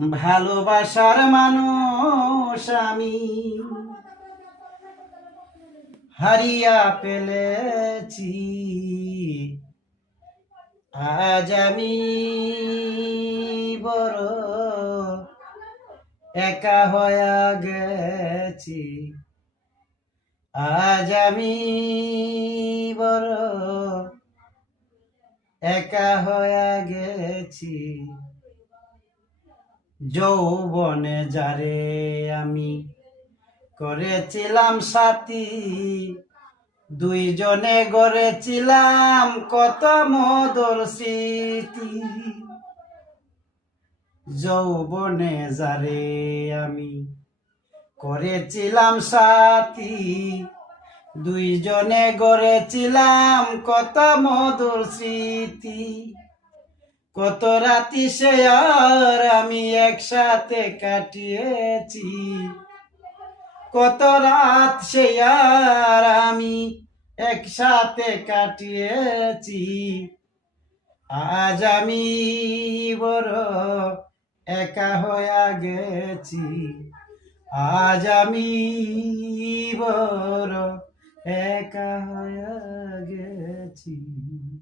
ভালোবাসার মানুষ আমি হারিয়া ফেলেছি। আজ আমি বড় একা হয়ে গেছি। আজ আমি বড় একা হয়ে গেছি। যৌবনে যারে আমি করেছিলাম সাথী, দুইজনে গড়েছিলাম কত মধুর স্মৃতি। যৌবনে যারে আমি করেছিলাম সাথী, দুইজনে গড়েছিলাম কত মধুর স্মৃতি। কত রাতি সে আর আমি একসাথে কাটিয়েছি। কত রাত সে আর আমি একসাথে কাটিয়েছি। আজ আমি বড় একা হয়ে গেছি। আজ আমি বড় একা হয়ে গেছি।